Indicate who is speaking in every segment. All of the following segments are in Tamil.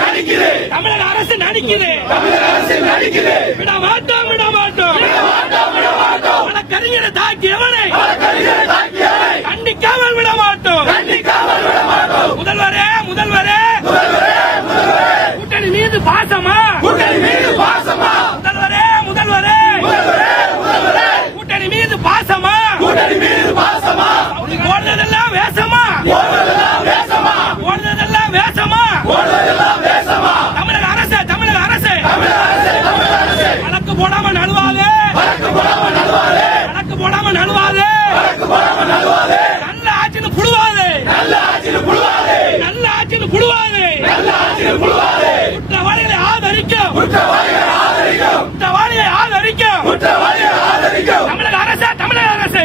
Speaker 1: நடிக்குது தமிழக அரசு நடிக்குது விட மாட்டோம் விட மாட்டோம். வழக்கறிஞரை தாக்கியவனை. கண்டிக்காமல் விட மாட்டோம். முதல்வரே முதல்வரே கூட்டணி மீது பாசமா முதல்வரே முதல்வரே கூட்டணி மீது பாசமா நீ ஓடுனதெல்லாம் வேஷமா ஓடுனதெல்லாம் வேஷமா தமிழக அரசு தமிழக அரசு வழக்கு போடாம நழுவாதே வழக்கு போடாம நழுவாதே நல்ல ஆட்சின்னு புழுவாதே நல்ல ஆட்சின்னு புழுவாதே குற்றவாளிகளை ஆதரிக்கும். குற்றவாளியை ஆதரிக்கும். தமிழக அரசு தமிழக அரசு.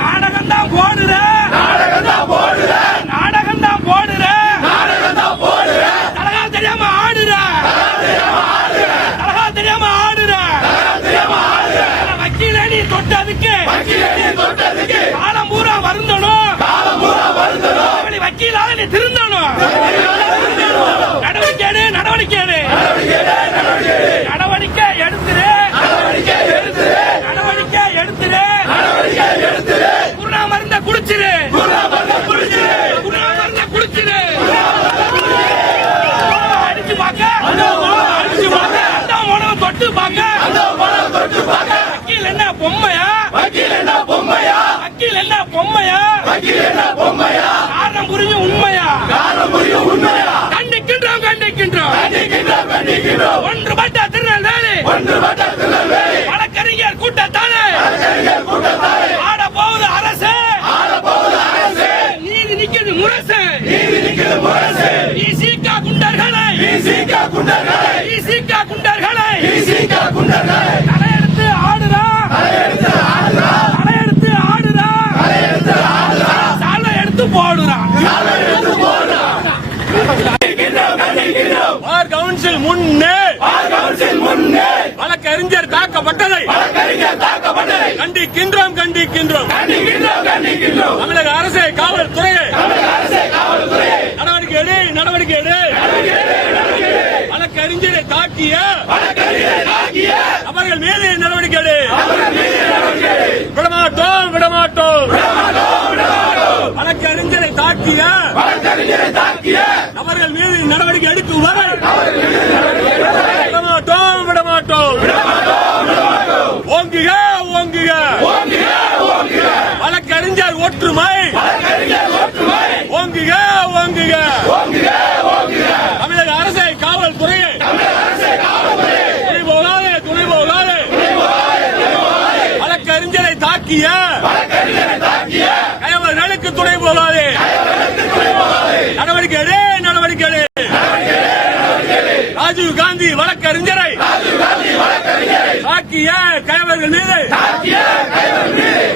Speaker 1: நாடகம் தான் போடுது. நாடகம் தான் போடு நாடகம் தான் போடுறது தலகா தெரியாம ஆடுற தலகா தெரியாம ஆடுற வக்கீல நீ தொட்டதுக்கு காலம் வக்கீலால நீ திருந்தணும். நடவடிக்கை எடு நடவடிக்கை எடு நடவடிக்கை எடுத்துரு. நடவடிக்கை எடுத்துரு. குருணா மருந்த குடிச்சிரு. குருணா மருந்த குடிச்சிரு அடிச்சு பாக்க. அடிச்சு பாக்க. அந்த உணவு தொட்டு பாக்க. வக்கீல் என்ன பொம்மையா வக்கீல் என்ன பொம்மையா? காரணம் புரியும் உண்மையா? கண்டிக்கின்றோம் கண்டிக்கின்றோம். ஒன்றுபட்ட திருநெல்வேலி வழக்கறிஞர் கூட்டத்தாலே ஆட போவது அரசு. நீதி நிக்கிறது முரசு. இசிகா குண்டர்களை. இசிகா குண்டர்களை. தலையெடுத்து கவுன்சில்
Speaker 2: முன்னே. கவுன்சில் முன்னே வழக்கறிஞர் தாக்கப்பட்டதை. தாக்கப்பட்டதை கண்டிக்கின்றோம் கண்டிக்கின்றோம். கண்டிக்கின்றோம் தமிழக அரசே காவல்துறையை. நடவடிக்கை எடு நடவடிக்கை எடு. வழக்கறிஞரை தாக்கிய. அவர்கள் மீது நடவடிக்கை எடு. விடமாட்டோம் விடமாட்டோம். வழக்கறிஞரை தாக்கிய. அவர்கள் மீது நடவடிக்கை எடுக்கும் வரை விடமாட்டோம் விடமாட்டோம் ஓங்குக ஓங்குக வழக்கறிஞர் ஒற்றுமை ஓங்குக ஓங்குக. தமிழக அரசை காவல்துறையை. துணை போகாதே துணை போகாதே. வழக்கறிஞரை தாக்கிய. கயவர்களுக்கு துணை போகாதே. நடவடிக்கை எடு நடவடிக்கை எடு ராஜீவ் காந்தி வழக்கறிஞரை தாக்கிய கயவர்கள் மீது.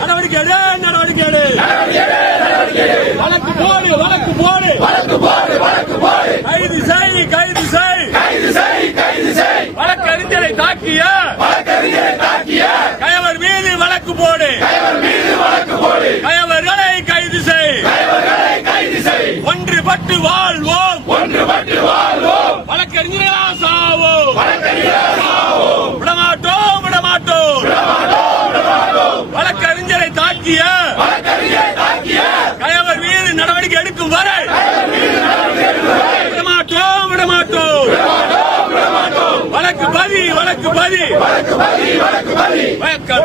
Speaker 2: நடவடிக்கை எடு நடவடிக்கை எடு வழக்கு போடு வழக்கு போடு கைது செய் கைது செய் வழக்கறிஞரை தாக்கிய கயவர் மீது வழக்கு போடு. கயவர்களை கைது செய் ஒன்றுபட்டு வாழ்வோம். வழக்கறிஞர்களா சாவோம். விடமாட்டோம் விடமாட்டோம். வழக்கறிஞரை தாக்கிய கயவர் மீது நடவடிக்கை எடுக்கும் வரை விடமாட்டோம் விடமாட்டோம் வழக்கு பதி. வழக்கு வழக்குப்பதி வழக்கு-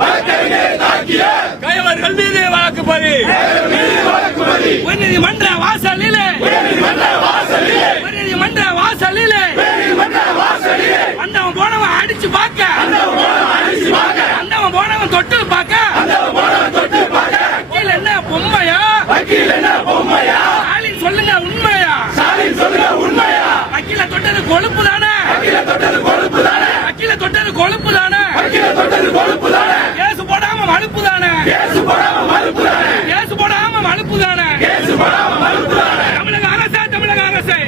Speaker 2: வழக்கறிஞரை தாக்கிய. கயவர்கள் மீது வழக்குப்பதி
Speaker 1: உயர்நீதிமன்ற வாசலிலே. உயர்நீதிமன்ற வாசலிலே. வந்தவன் போனவன் அடிச்சு பார்க்க. அந்தவன் போனவன் தொட்டு பார்க்க வக்கீல் என்ன பொம்மையா ஸ்டாலின் சொல்லுங்க உண்மையா வக்கீல தொட்டது கொழுப்பு தானே வக்கீல தொட்டது கொழுப்பு தானே கேஸ் போடாம மழுப்பு தானே கேஸ் போடாம மழுப்பு தானே தமிழக அரசே தமிழக அரசே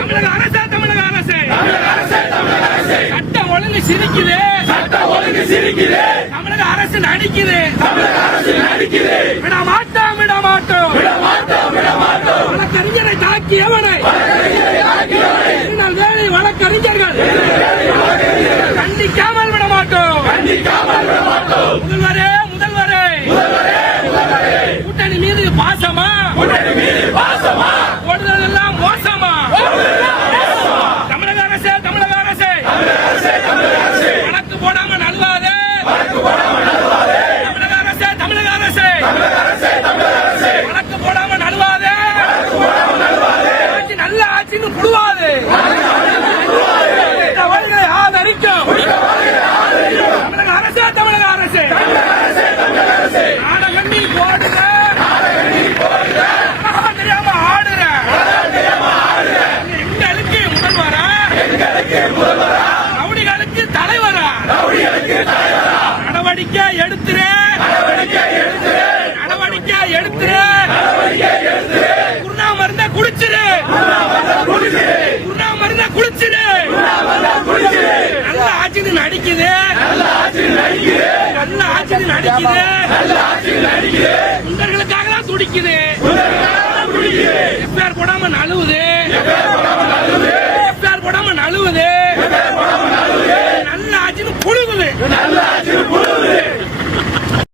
Speaker 1: தமிழக அரசே தமிழக அரசே சட்டம் ஒழுங்கு சிரிக்குது. தமிழக அரசு நடிக்குது. விட மாட்டோம் விட மாட்டோம் வழக்கறிஞரை தாக்கியவனை வழக்கறிஞர்கள் கண்டிக்காமல் விட மாட்டோம் முதல்வரே முதல்வரே கூட்டணி மீது பாசமா ஓடுதலெல்லாம் மோசமா தமிழக அரசே தமிழக அரசே வழக்கு போடாம நல்வாதே தமிழக அரசே தமிழக அரசே வழக்கு போடாம நல்வாதே ஆட்சி நல்ல ஆட்சின்னு புடுவாது இந்த வழிகளை ஆதரிக்கும் தமிழக அரசே தமிழக அரசே நாடகம் நீ போடுற நாடகம் தெரியாம ஆடுற எங்களுக்கு முதல்வரா ரவுடிகளுக்கு தலைவரா நடவடிக்கை எடுத்துரு நடவடிக்கை எடுத்துரு குருணா மருந்த குடிச்சிரு. குருணா மருந்த குடிச்சிரு. நல்ல ஆட்சி நடிக்குது. நல்ல ஆட்சி நடிக்குது. குண்டர்களுக்காக தான் துடிக்குது.